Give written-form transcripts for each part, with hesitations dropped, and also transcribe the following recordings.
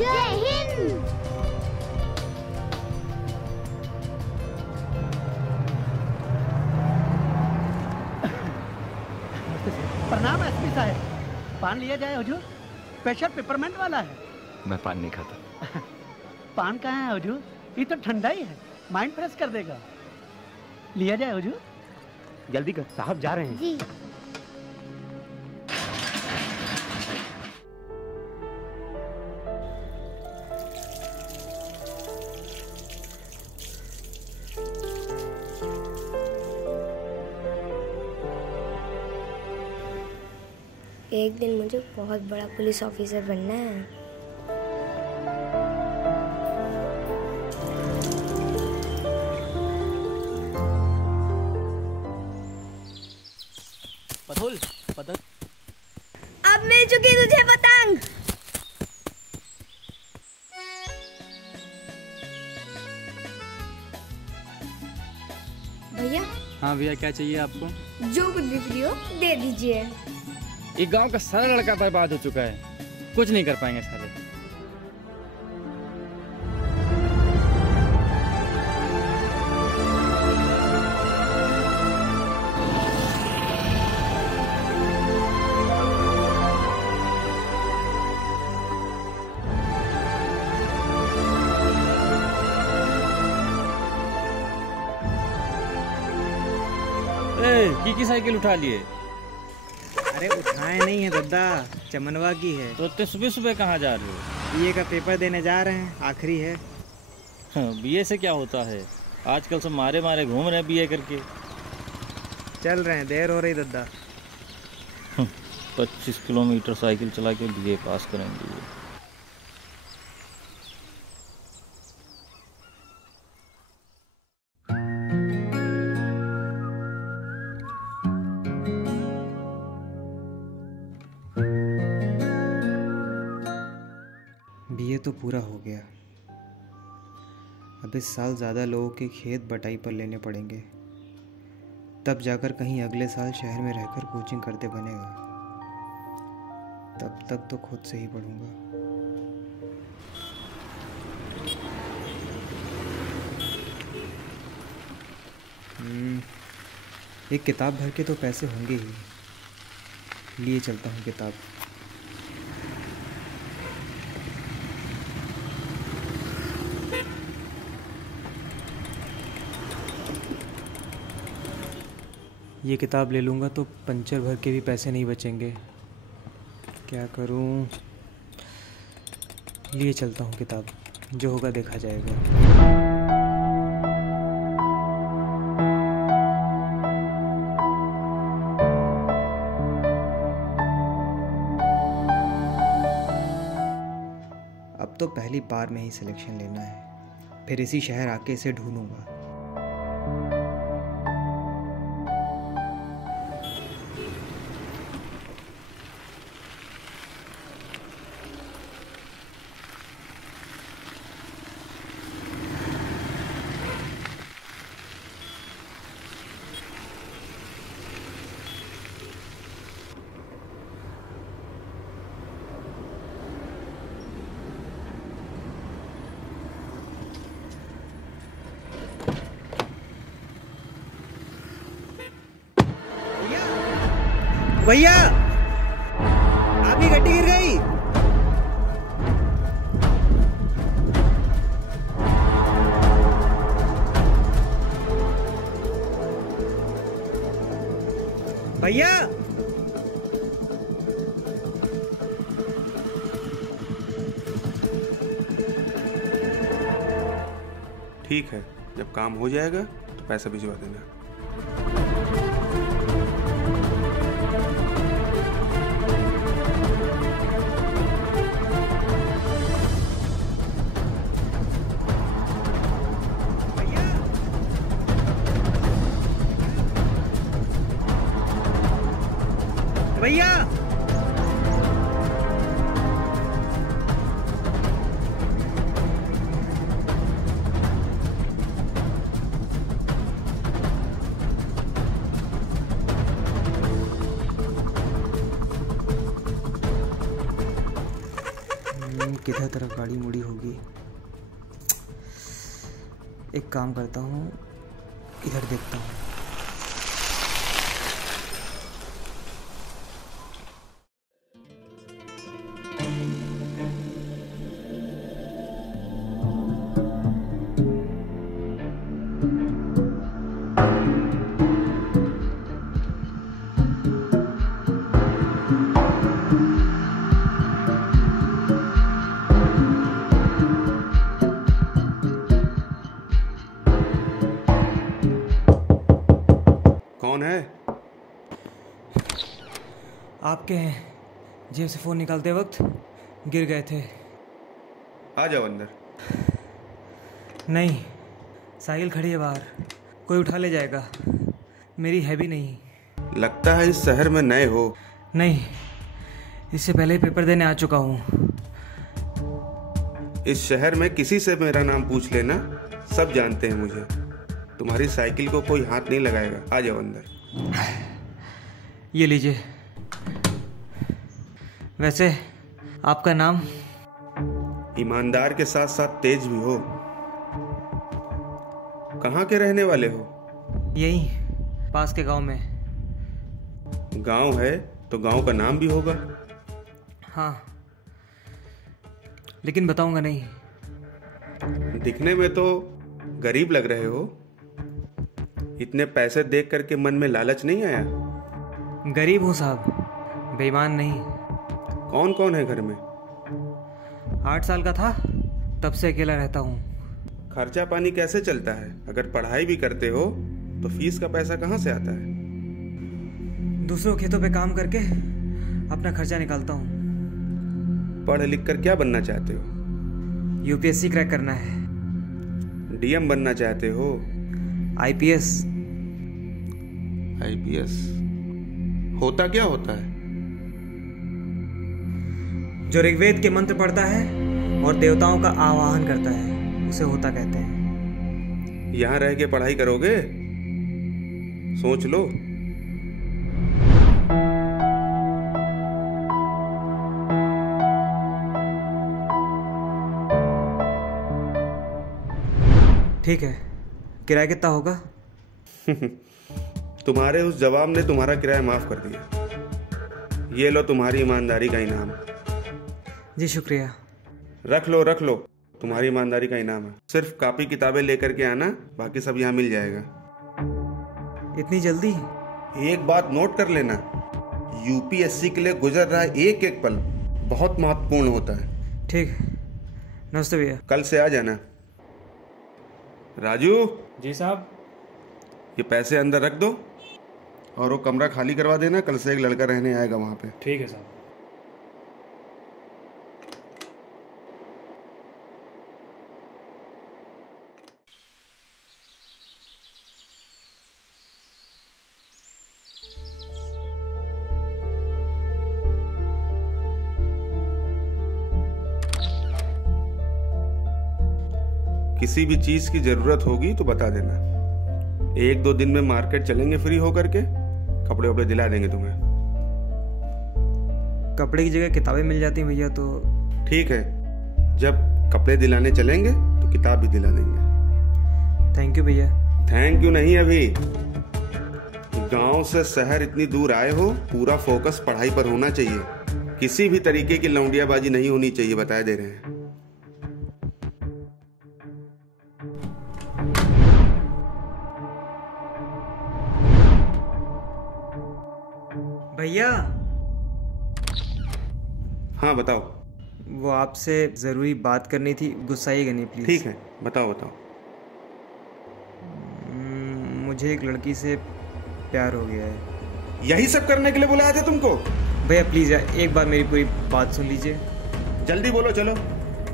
जय हिंद। प्रणाम एसपी साहब। पान लिया जाए हुजूर? स्पेशल पेपरमेंट वाला है। मैं पान नहीं खाता। पान कहाँ है हुजूर? ये तो ठंडा ही है, माइंड फ्रेश कर देगा। लिया जाए हुजूर? जल्दी कर, साहब जा रहे हैं। जी। एक दिन मुझे बहुत बड़ा पुलिस ऑफिसर बनना है। पतंग अब मिल चुकी तुझे पतंग। भैया। हाँ भैया, क्या चाहिए आपको? जो कुछ भी फ्री हो दे दीजिए। एक गांव का सारा लड़का बर्बाद हो चुका है, कुछ नहीं कर पाएंगे साले। की साइकिल उठा लिए? अरे उठाए नहीं है दद्दा, चमनवा की है। तो इतने सुबह सुबह कहाँ जा रहे हो? बीए का पेपर देने जा रहे हैं, आखिरी है। बीए से क्या होता है? आजकल सब मारे मारे घूम रहे हैं बीए करके। चल रहे हैं, देर हो रही दद्दा। 25 किलोमीटर साइकिल चला के बीए पास करेंगे। बीए तो पूरा हो गया। अब इस साल ज़्यादा लोगों के खेत बटाई पर लेने पड़ेंगे, तब जाकर कहीं अगले साल शहर में रहकर कोचिंग करते बनेगा। तब तक तो खुद से ही पढ़ूंगा। एक किताब भर के तो पैसे होंगे ही। लिए चलता हूँ किताब। ये किताब ले लूँगा तो पंचर भर के भी पैसे नहीं बचेंगे। क्या करूँ? लिए चलता हूँ किताब, जो होगा देखा जाएगा। अब तो पहली बार में ही सिलेक्शन लेना है, फिर इसी शहर आके इसे ढूंढूंगा। भैया, आपकी गड्डी गिर गई। भैया, ठीक है, जब काम हो जाएगा तो पैसा भिजवा देना। भैया, किधर तरफ गाड़ी मुड़ी होगी। एक काम करता हूँ, इधर देखता हूँ। कौन है? आपके हैं, जेब से फ़ोन निकालते वक्त गिर गए थे। आ जाओ अंदर। नहीं, साइकिल खड़ी है बाहर, कोई उठा ले जाएगा। मेरी है भी नहीं। लगता है इस शहर में नए हो। नहीं, इससे पहले ही पेपर देने आ चुका हूँ। इस शहर में किसी से मेरा नाम पूछ लेना, सब जानते हैं मुझे। तुम्हारी साइकिल को कोई हाथ नहीं लगाएगा। आ जाओ अंदर। ये लीजिए। वैसे आपका नाम? ईमानदार के साथ साथ तेज भी हो। कहाँ के रहने वाले हो? यहीं पास के गांव में। गांव है तो गांव का नाम भी होगा। हाँ, लेकिन बताऊंगा नहीं। दिखने में तो गरीब लग रहे हो। इतने पैसे देख करके मन में लालच नहीं आया? गरीब हूँ साहब, बेईमान नहीं। कौन कौन है घर में? 8 साल का था तब से अकेला रहता हूँ। खर्चा पानी कैसे चलता है? अगर पढ़ाई भी करते हो तो फीस का पैसा कहाँ से आता है? दूसरों खेतों पे काम करके अपना खर्चा निकालता हूँ। पढ़ लिख कर क्या बनना चाहते हो? यूपीएससी क्रैक करना है। डीएम बनना चाहते हो? आईपीएस। आईपीएस होता क्या होता है? जो ऋग्वेद के मंत्र पढ़ता है और देवताओं का आवाहन करता है, उसे होता कहते हैं। यहाँ रह के पढ़ाई करोगे? सोच लो। ठीक है, किराया कितना होगा? तुम्हारे उस जवाब ने तुम्हारा किराया माफ कर दिया। ये लो तुम्हारी ईमानदारी का इनाम। जी शुक्रिया। रख लो, तुम्हारी ईमानदारी का इनाम है। सिर्फ कॉपी किताबें लेकर के आना, बाकी सब यहाँ मिल जाएगा। इतनी जल्दी? एक बात नोट कर लेना, यूपीएससी के लिए गुजर रहा है एक एक पल बहुत महत्वपूर्ण होता है। ठीक, नमस्ते भैया। कल से आ जाना। राजू। जी साहब। ये पैसे अंदर रख दो और वो कमरा खाली करवा देना। कल से एक लड़का रहने आएगा वहां पे। ठीक है साहब। किसी भी चीज की जरूरत होगी तो बता देना। 1-2 दिन में मार्केट चलेंगे फ्री होकर के, कपड़े वपड़े दिला देंगे तुम्हें। कपड़े की जगह किताबें मिल जाती हैं भैया तो? ठीक है, जब कपड़े दिलाने चलेंगे तो किताब भी दिला देंगे। थैंक यू भैया। थैंक यू नहीं, अभी गांव से शहर इतनी दूर आए हो, पूरा फोकस पढ़ाई पर होना चाहिए। किसी भी तरीके की लौंडियाबाजी नहीं होनी चाहिए, बता दे रहे हैं। भैया। हाँ बताओ। वो आपसे ज़रूरी बात करनी थी, गुस्साइएगा नहीं प्लीज़। ठीक है, बताओ। मुझे एक लड़की से प्यार हो गया है। यही सब करने के लिए बुलाया था तुमको? भैया प्लीज़ यार, एक बार मेरी पूरी बात सुन लीजिए। जल्दी बोलो, चलो।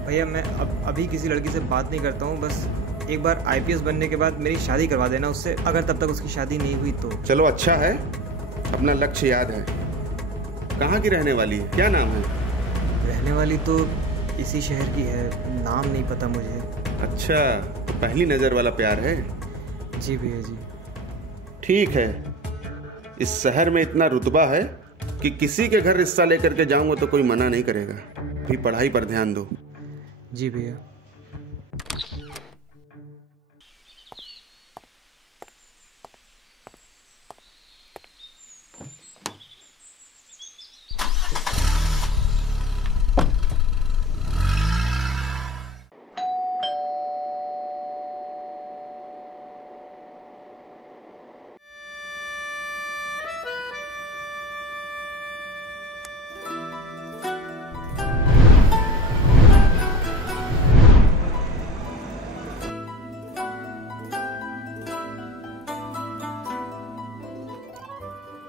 भैया मैं अभी किसी लड़की से बात नहीं करता हूँ, बस एक बार आईपीएस बनने के बाद मेरी शादी करवा देना उससे, अगर तब तक उसकी शादी नहीं हुई तो। चलो अच्छा है, अपना लक्ष्य याद है। कहाँ की रहने वाली है, क्या नाम है? रहने वाली तो इसी शहर की है, नाम नहीं पता मुझे। अच्छा, तो पहली नज़र वाला प्यार है? जी भैया जी। ठीक है, इस शहर में इतना रुतबा है कि किसी के घर रिश्ता लेकर के जाऊंगा तो कोई मना नहीं करेगा। भी पढ़ाई पर ध्यान दो। जी भैया।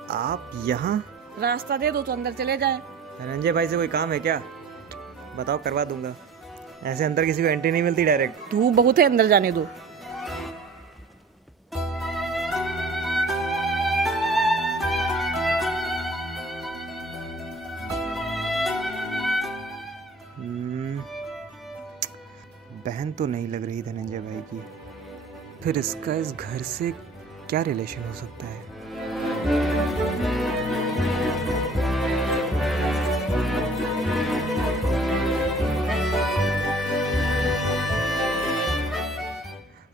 आप यहाँ? रास्ता दे दो तो अंदर चले जाएं। धनंजय भाई से कोई काम है क्या? बताओ, करवा दूंगा। ऐसे अंदर किसी को एंट्री नहीं मिलती डायरेक्ट। धूप बहुत है, अंदर जाने दो। बहन तो नहीं लग रही धनंजय भाई की। फिर इसका इस घर से क्या रिलेशन हो सकता है?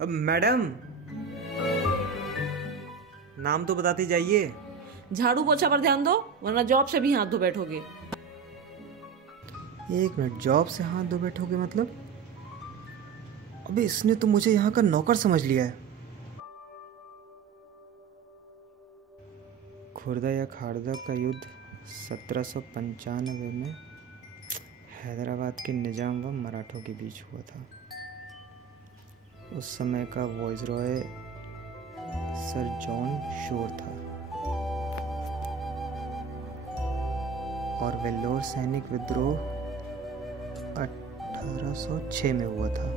अब मैडम, नाम तो बताती जाइए। झाड़ू पोछा पर ध्यान दो, वरना जॉब से भी हाथ धो बैठोगे। 1 मिनट, जॉब से हाथ धो बैठोगे मतलब? अबे इसने तो मुझे यहाँ का नौकर समझ लिया है। खुर्दा या खारदा का युद्ध 1795 में हैदराबाद के निजाम व मराठों के बीच हुआ था। उस समय का वाइसरॉय सर जॉन शोर था और वेल्लोर सैनिक विद्रोह 1806 में हुआ था।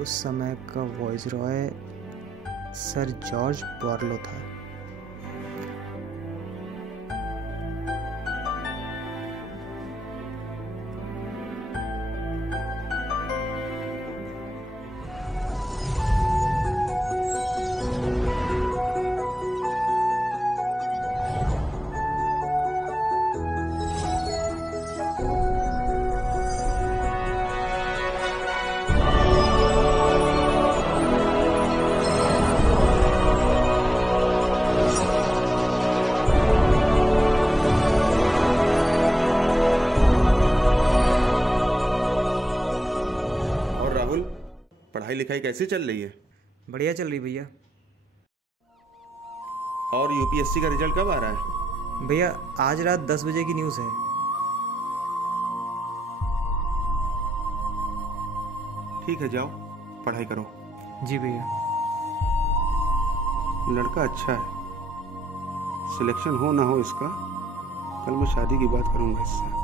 उस समय का वाइसरॉय सर जॉर्ज बॉर्लो था। पढ़ाई लिखाई कैसी चल रही है? बढ़िया चल रही भैया। और यूपीएससी का रिजल्ट कब आ रहा है? भैया आज रात 10 बजे की न्यूज़ है। ठीक है, जाओ पढ़ाई करो। जी भैया। लड़का अच्छा है, सिलेक्शन हो ना हो इसका, कल मैं शादी की बात करूंगा इससे।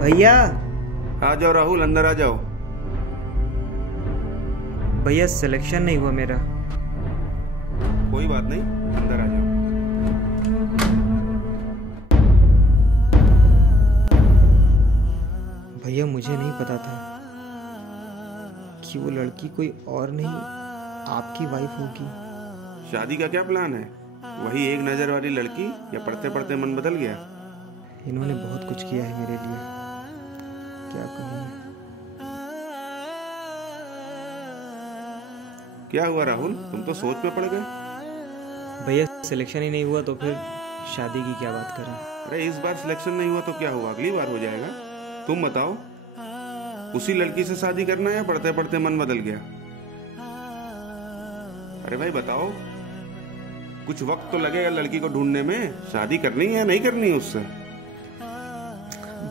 भैया आ जाओ राहुल, अंदर आ जाओ। भैया सिलेक्शन नहीं हुआ मेरा। कोई बात नहीं, अंदर आ जाओ। भैया मुझे नहीं पता था कि वो लड़की कोई और नहीं आपकी वाइफ होगी। शादी का क्या प्लान है? वही एक नजर वाली लड़की या पढ़ते पढ़ते मन बदल गया? इन्होंने बहुत कुछ किया है मेरे लिए, क्या कहूँ। क्या हुआ राहुल, तुम तो सोच में पड़ गए। भैया सिलेक्शन ही नहीं हुआ तो फिर शादी की क्या बात करें। अरे इस बार सिलेक्शन नहीं हुआ तो क्या हुआ, अगली बार हो जाएगा। तुम बताओ, उसी लड़की से शादी करना है या पढ़ते पढ़ते मन बदल गया? अरे भाई बताओ, कुछ वक्त तो लगेगा लड़की को ढूंढने में। शादी करनी है या नहीं करनी है उससे?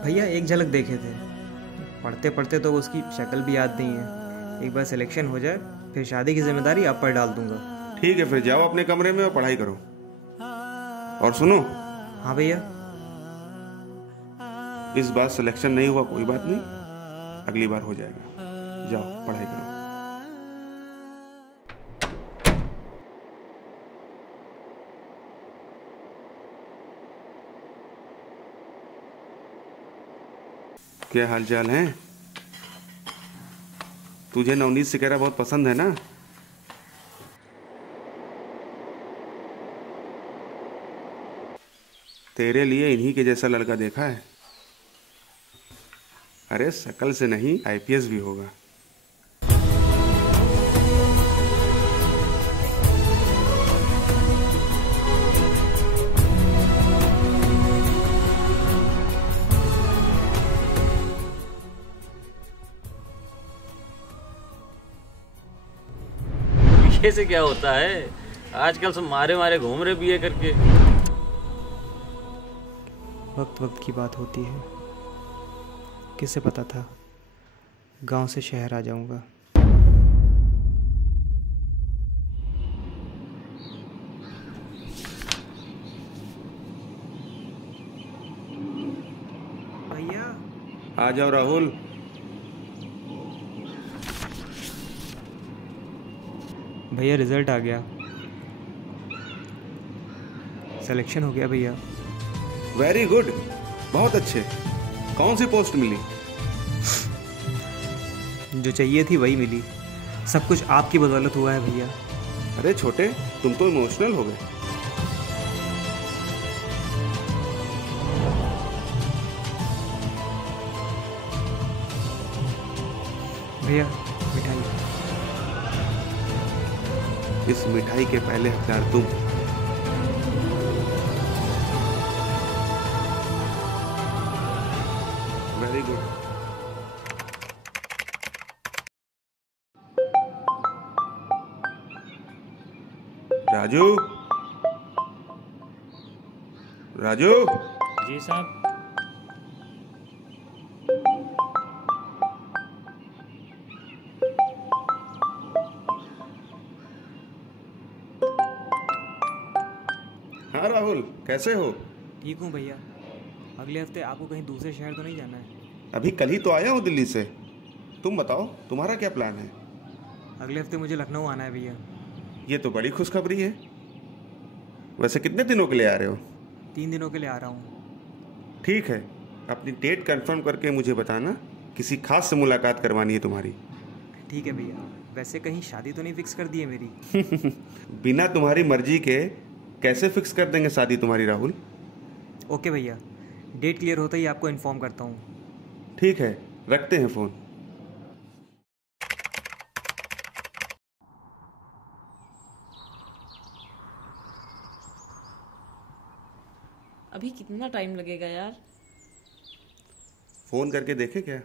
भैया एक झलक देखे थे, पढ़ते पढ़ते तो उसकी शक्ल भी याद नहीं है। एक बार सिलेक्शन हो जाए फिर शादी की जिम्मेदारी आप पर डाल दूंगा। ठीक है, फिर जाओ अपने कमरे में और पढ़ाई करो। और सुनो। हाँ भैया। इस बार सिलेक्शन नहीं हुआ कोई बात नहीं, अगली बार हो जाएगा। जाओ पढ़ाई करो। क्या हालचाल है? तुझे नवनीत सिकेरा बहुत पसंद है ना? तेरे लिए इन्हीं के जैसा लड़का देखा है। अरे शकल से नहीं, आईपीएस भी होगा। बीए से क्या होता है? आजकल सब मारे मारे घूम रहे बीए करके। वक्त वक्त की बात होती है। किसे पता था गांव से शहर आ जाऊंगा। भैया आ जाओ राहुल। भैया रिजल्ट आ गया, सिलेक्शन हो गया भैया। वेरी गुड, बहुत अच्छे। कौन सी पोस्ट मिली? जो चाहिए थी वही मिली। सब कुछ आपकी बदौलत हुआ है भैया। अरे छोटे, तुम तो इमोशनल हो गए। भैया मिठाई। इस मिठाई के पहले हकदार तुम। Very good. राजू, राजू। जी साहब। हाँ राहुल, कैसे हो? ठीक हूँ भैया। अगले हफ्ते आपको कहीं दूसरे शहर तो नहीं जाना है? अभी कल ही तो आया हूँ दिल्ली से। तुम बताओ, तुम्हारा क्या प्लान है? अगले हफ्ते मुझे लखनऊ आना है भैया। ये तो बड़ी खुशखबरी है। वैसे कितने दिनों के लिए आ रहे हो? 3 दिनों के लिए आ रहा हूँ। ठीक है, अपनी डेट कंफर्म करके मुझे बताना। किसी खास से मुलाकात करवानी है तुम्हारी। ठीक है भैया। वैसे कहीं शादी तो नहीं फिक्स कर दी है मेरी? बिना तुम्हारी मर्जी के कैसे फिक्स कर देंगे शादी तुम्हारी राहुल? ओके भैया, डेट क्लियर होता ही आपको इन्फॉर्म करता हूँ। ठीक है, रखते हैं फ़ोन। अभी कितना टाइम लगेगा यार? फ़ोन करके देखे क्या?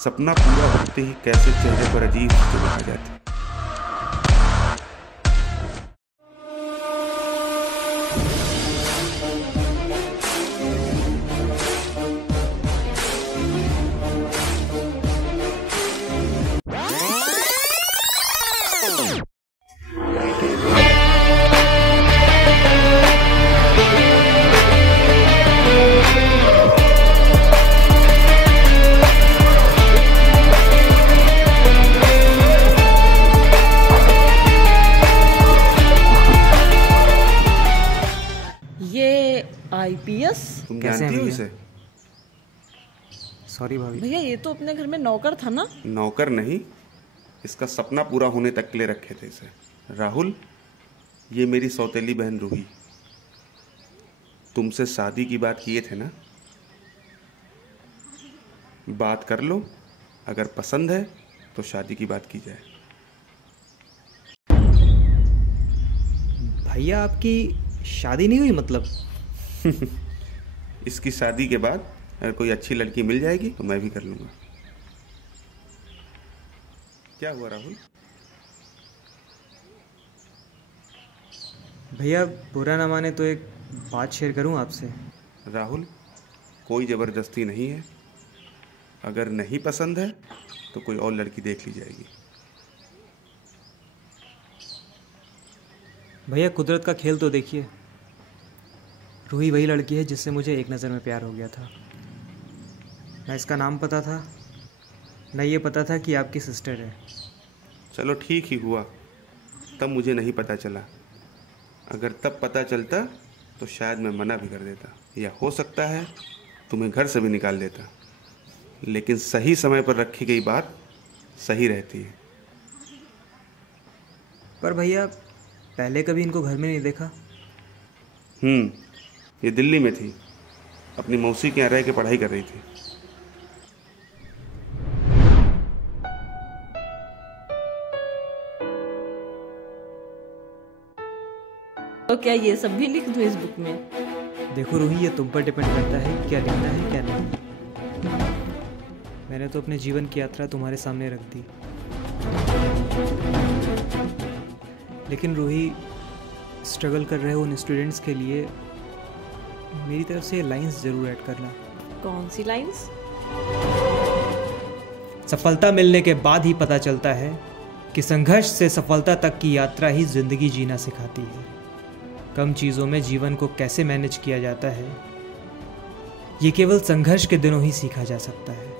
सपना पूरा होते ही कैसे चेहरे पर अजीब चमक आ जाती। आईपीएस? तुम कैसे जानती हैं हो भैया? इसे? सॉरी भाभी। भैया ये तो अपने घर में नौकर था ना? नौकर नहीं, इसका सपना पूरा होने तक के लिए रखे थे इसे। राहुल, ये मेरी सौतेली बहन रूही। तुमसे शादी की बात किए थे ना? बात कर लो, अगर पसंद है तो शादी की बात की जाए। भैया आपकी शादी नहीं हुई मतलब? इसकी शादी के बाद अगर कोई अच्छी लड़की मिल जाएगी तो मैं भी कर लूँगा। क्या हुआ राहुल? भैया बुरा ना माने तो एक बात शेयर करूं आपसे। राहुल, कोई ज़बरदस्ती नहीं है। अगर नहीं पसंद है तो कोई और लड़की देख ली जाएगी। भैया कुदरत का खेल तो देखिए, रूही वही लड़की है जिससे मुझे एक नज़र में प्यार हो गया था। ना इसका नाम पता था, न ये पता था कि आपकी सिस्टर है। चलो ठीक ही हुआ, तब मुझे नहीं पता चला। अगर तब पता चलता तो शायद मैं मना भी कर देता, या हो सकता है तुम्हें घर से भी निकाल देता। लेकिन सही समय पर रखी गई बात सही रहती है। पर भैया पहले कभी इनको घर में नहीं देखा? ये दिल्ली में थी, अपनी मौसी के यहाँ रह के पढ़ाई कर रही थी। तो क्या ये सब भी लिख दूं इस बुक में? देखो रूही, ये तुम पर डिपेंड करता है क्या लिखना है क्या नहीं। मैंने तो अपने जीवन की यात्रा तुम्हारे सामने रख दी, लेकिन रूही स्ट्रगल कर रहे हो उन स्टूडेंट्स के लिए मेरी तरफ से लाइंस ज़रूर ऐड करना। कौन सी लाइंस? सफलता मिलने के बाद ही पता चलता है कि संघर्ष से सफलता तक की यात्रा ही जिंदगी जीना सिखाती है। कम चीज़ों में जीवन को कैसे मैनेज किया जाता है, ये केवल संघर्ष के दिनों ही सीखा जा सकता है।